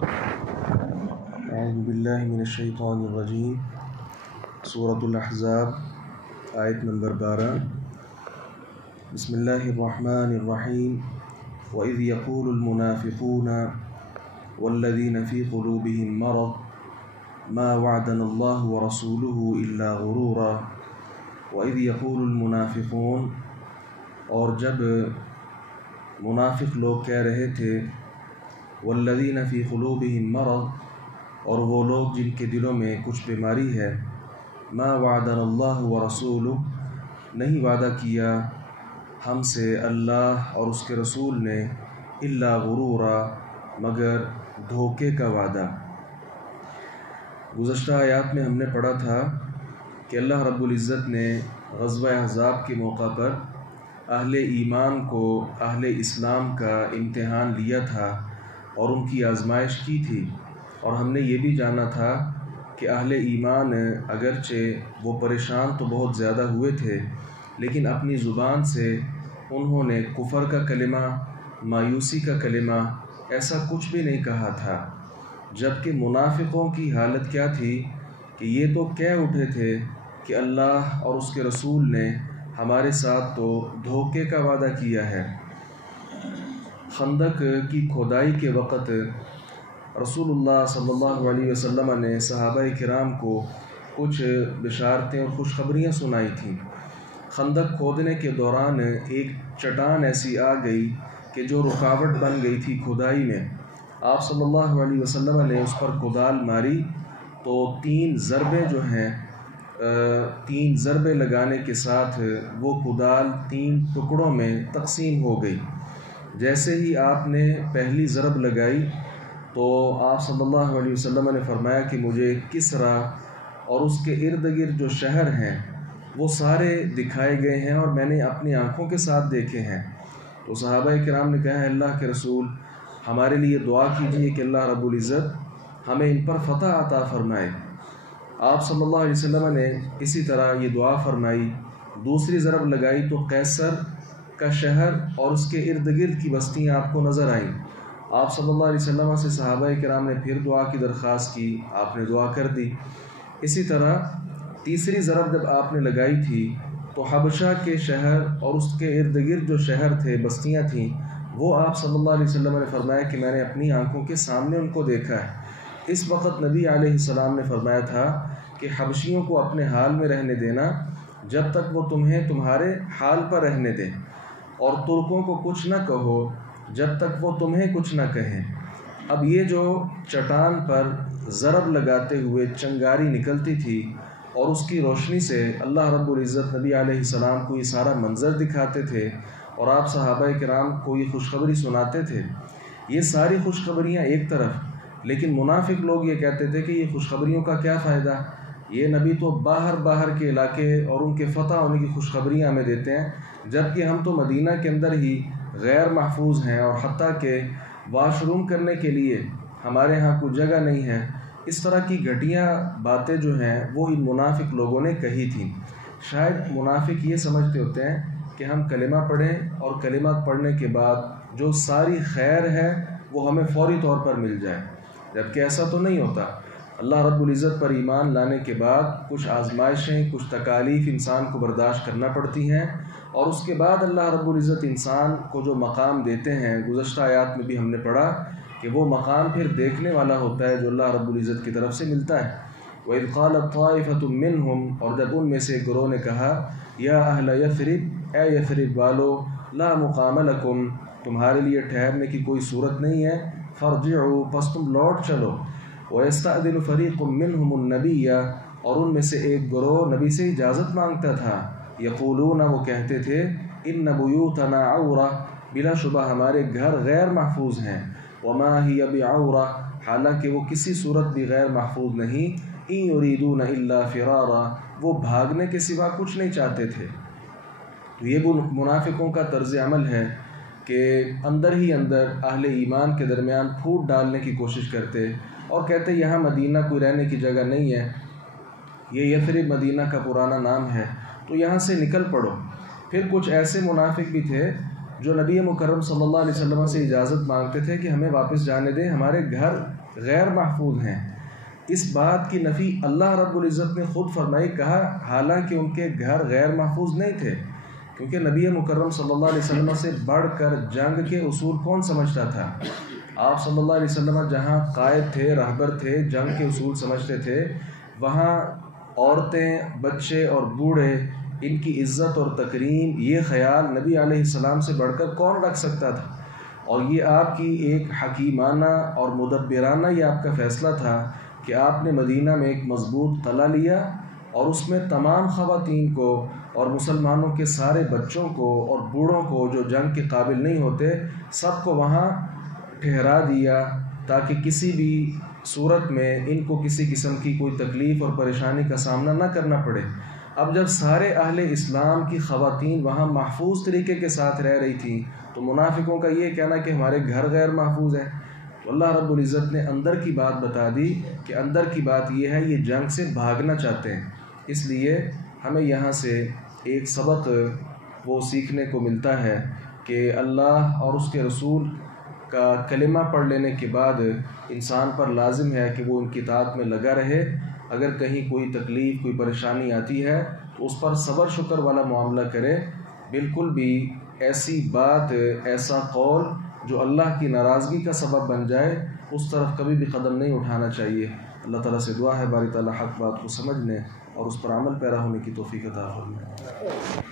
اعوذ باللہ من الشیطان الرجیم۔ سورۃ الاحزاب آیت نمبر 12۔ بسم اللہ الرحمن الرحیم۔ وَإِذْ يَقُولُ الْمُنَافِقُونَ وَالَّذِينَ فِي قُلُوبِهِم مَّرَضٌ مَّا وَعَدَنَا اللَّهُ وَرَسُولُهُ إِلَّا غُرُورًا۔ وَإِذْ يَقُولُ الْمُنَافِقُونَ، اور جب منافق لوگ کہہ رہے تھے، وَالَّذِينَ فِي قُلُوبِهِم مَّرَضٌ، اور وہ لوگ جن کے دلوں میں کچھ بیماری ہے، مَا وَعَدَنَا اللَّهُ وَرَسُولُهُ، نہیں وعدہ کیا ہم سے اللہ اور اس کے رسول نے، إِلَّا غُرُورًا، مگر دھوکے کا وعدہ۔ گزشتہ آیات میں ہم نے پڑھا تھا کہ اللہ رب العزت نے غزوہ احزاب کے موقع پر اہل ایمان کو اہل اسلام کا امتحان لیا تھا اور ان کی آزمائش کی تھی، اور ہم نے یہ بھی جانا تھا کہ اہل ایمان اگرچہ وہ پریشان تو بہت زیادہ ہوئے تھے، لیکن اپنی زبان سے انہوں نے کفر کا کلمہ، مایوسی کا کلمہ، ایسا کچھ بھی نہیں کہا تھا، جبکہ منافقوں کی حالت کیا تھی کہ یہ تو کہہ اٹھے تھے کہ اللہ اور اس کے رسول نے ہمارے ساتھ تو دھوکے کا وعدہ کیا ہے۔ خندق کی کھودائی کے وقت رسول اللہ صلی اللہ علیہ وسلم نے صحابہ کرام کو کچھ بشارتیں اور خوشخبریاں سنائی تھیں۔ خندق کھودنے کے دوران ایک چٹان ایسی آ گئی کہ جو رکاوٹ بن گئی تھی کھدائی میں۔ آپ صلی اللہ علیہ وسلم نے اس پر کدال ماری تو 3 ضربے لگانے کے ساتھ وہ کدال 3 ٹکڑوں میں تقسیم ہو گئی۔ جیسے ہی آپ نے پہلی ضرب لگائی تو آپ صلی اللہ علیہ وسلم نے فرمایا کہ مجھے کسرا اور اس کے ارد گرد جو شہر ہیں وہ سارے دکھائے گئے ہیں اور میں نے اپنی آنکھوں کے ساتھ دیکھے ہیں۔ تو صحابہ کرام نے کہا، اللہ کے رسول ہمارے لیے دعا کیجیے کہ اللہ رب العزت ہمیں ان پر فتح عطا فرمائے۔ آپ صلی اللہ علیہ وسلم نے اسی طرح یہ دعا فرمائی۔ دوسری ضرب لگائی تو قیصر کا شہر اور اس کے ارد گرد کی بستیاں آپ کو نظر آئیں۔ آپ صلی اللہ علیہ وسلم سے صحابہ کرام نے پھر دعا کی درخواست کی، آپ نے دعا کر دی۔ اسی طرح تیسری ضرب جب آپ نے لگائی تھی تو حبشہ کے شہر اور اس کے ارد گرد جو شہر تھے، بستیاں تھیں، وہ آپ صلی اللہ علیہ وسلم نے فرمایا کہ میں نے اپنی آنکھوں کے سامنے ان کو دیکھا ہے۔ اس وقت نبی علیہ السلام نے فرمایا تھا کہ حبشیوں کو اپنے حال میں رہنے دینا جب تک وہ تمہیں تمہارے حال پر رہنے دیں، اور ترکوں کو کچھ نہ کہو جب تک وہ تمہیں کچھ نہ کہیں۔ اب یہ جو چٹان پر ضرب لگاتے ہوئے چنگاری نکلتی تھی اور اس کی روشنی سے اللہ رب العزت نبی علیہ السلام کو یہ سارا منظر دکھاتے تھے اور آپ صحابہ کرام کو یہ خوشخبری سناتے تھے۔ یہ ساری خوشخبریاں ایک طرف، لیکن منافق لوگ یہ کہتے تھے کہ یہ خوشخبریوں کا کیا فائدہ، یہ نبی تو باہر کے علاقے اور ان کے فتح ہونے کی خوشخبریاں ہمیں دیتے ہیں، جبکہ ہم تو مدینہ کے اندر ہی غیر محفوظ ہیں، اور حتیٰ کہ واش روم کرنے کے لیے ہمارے ہاں کوئی جگہ نہیں ہے۔ اس طرح کی گھٹیا باتیں جو ہیں وہ ان منافق لوگوں نے کہی تھیں۔ شاید منافق یہ سمجھتے ہوتے ہیں کہ ہم کلمہ پڑھیں اور کلمہ پڑھنے کے بعد جو ساری خیر ہے وہ ہمیں فوری طور پر مل جائے، جبکہ ایسا تو نہیں ہوتا۔ اللہ رب العزت پر ایمان لانے کے بعد کچھ آزمائشیں، کچھ تکالیف انسان کو برداشت کرنا پڑتی ہیں، اور اس کے بعد اللہ رب العزت انسان کو جو مقام دیتے ہیں، گزشتہ آیات میں بھی ہم نے پڑھا کہ وہ مقام پھر دیکھنے والا ہوتا ہے جو اللہ رب العزت کی طرف سے ملتا ہے۔ وَإِذْ قَالَتْ طَائِفَةٌ مِّنْهُمْ، اور جب ان میں سے ایک گروہ نے کہا، یا اہل یثرب، اے یثرب والو، لا مقام لکم، تمہارے لیے ٹھہرنے کی کوئی صورت نہیں ہے، فارجعوا، پس تم لوٹ چلو، وَيَسْتَأْذِنُ فَرِيقٌ مِّنْهُمُ النَّبِيَّ، اور ان میں سے ایک گروہ نبی سے اجازت مانگتا تھا، یقولون، وہ کہتے تھے، ان بیوتنا عورہ، بلا شبہ ہمارے گھر غیر محفوظ ہیں، وما ہی بعورہ، حالانکہ وہ کسی صورت بھی غیر محفوظ نہیں، ان یریدون الا فرارا، وہ بھاگنے کے سوا کچھ نہیں چاہتے تھے۔ تو یہ منافقوں کا طرز عمل ہے کہ اندر ہی اندر اہل ایمان کے درمیان پھوٹ ڈالنے کی کوشش کرتے اور کہتے یہاں مدینہ کوئی رہنے کی جگہ نہیں ہے، یہ یثرب مدینہ کا پرانا نام ہے، تو یہاں سے نکل پڑو۔ پھر کچھ ایسے منافق بھی تھے جو نبی مکرم صلی اللہ علیہ وسلم سے اجازت مانگتے تھے کہ ہمیں واپس جانے دیں، ہمارے گھر غیر محفوظ ہیں، اس بات کی نفی اللہ رب العزت نے خود فرمائی، کہا حالانکہ ان کے گھر غیر محفوظ نہیں تھے، کیونکہ نبی مکرم صلی اللہ علیہ وسلم سے بڑھ کر جنگ کے اصول کون سمجھتا تھا؟ آپ صلی اللہ علیہ وسلم جہاں قائد تھے، رہبر تھے، جنگ کے اصول سمجھتے تھے، وہاں عورتیں، بچے اور بوڑھے، ان کی عزت اور تکریم، یہ خیال نبی علیہ السلام سے بڑھ کر کون رکھ سکتا تھا؟ اور یہ آپ کی ایک حکیمانہ اور مدبرانہ یہ آپ کا فیصلہ تھا کہ آپ نے مدینہ میں ایک مضبوط قلعہ لیا اور اس میں تمام خواتین کو اور مسلمانوں کے سارے بچوں کو اور بوڑھوں کو جو جنگ کے قابل نہیں ہوتے، سب کو وہاں ٹھہرا دیا تاکہ کسی بھی صورت میں ان کو کسی قسم کی کوئی تکلیف اور پریشانی کا سامنا نہ کرنا پڑے۔ اب جب سارے اہل اسلام کی خواتین وہاں محفوظ طریقے کے ساتھ رہ رہی تھیں، تو منافقوں کا یہ کہنا کہ ہمارے گھر غیر محفوظ ہیں، تو اللہ رب العزت نے اندر کی بات بتا دی کہ اندر کی بات یہ ہے، یہ جنگ سے بھاگنا چاہتے ہیں۔ اس لیے ہمیں یہاں سے ایک سبق وہ سیکھنے کو ملتا ہے کہ اللہ اور اس کے رسول کا کلمہ پڑھ لینے کے بعد انسان پر لازم ہے کہ وہ ان کی اطاعت میں لگا رہے۔ اگر کہیں کوئی تکلیف، کوئی پریشانی آتی ہے تو اس پر صبر شکر والا معاملہ کرے، بالکل بھی ایسی بات، ایسا قول جو اللہ کی ناراضگی کا سبب بن جائے، اس طرف کبھی بھی قدم نہیں اٹھانا چاہیے۔ اللہ تعالیٰ سے دعا ہے باری تعالیٰ حق بات کو سمجھنے اور اس پر عمل پیرا ہونے کی توفیق عطا فرمائے۔